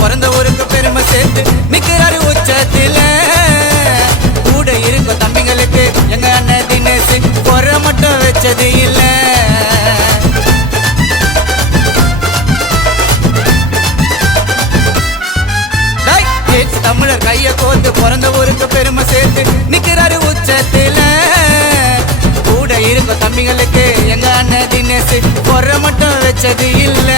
பிறந்த ஊருக்கு பெருமை சேர்த்து நிக்கிறாரு உச்சத்தில. கூட இருக்க தம்பிங்களுக்கு எங்க அண்ணன் தினேசு குறை மட்டும் வச்சது இல்ல. தமிழர் கைய கோத்து பிறந்த ஊருக்கு பெருமை சேர்த்து நிக்கிறாரு உச்சத்தில. கூட இருக்க தம்பிங்களுக்கு எங்க அண்ணன் தினேசு குறை மட்டும் வச்சது இல்ல.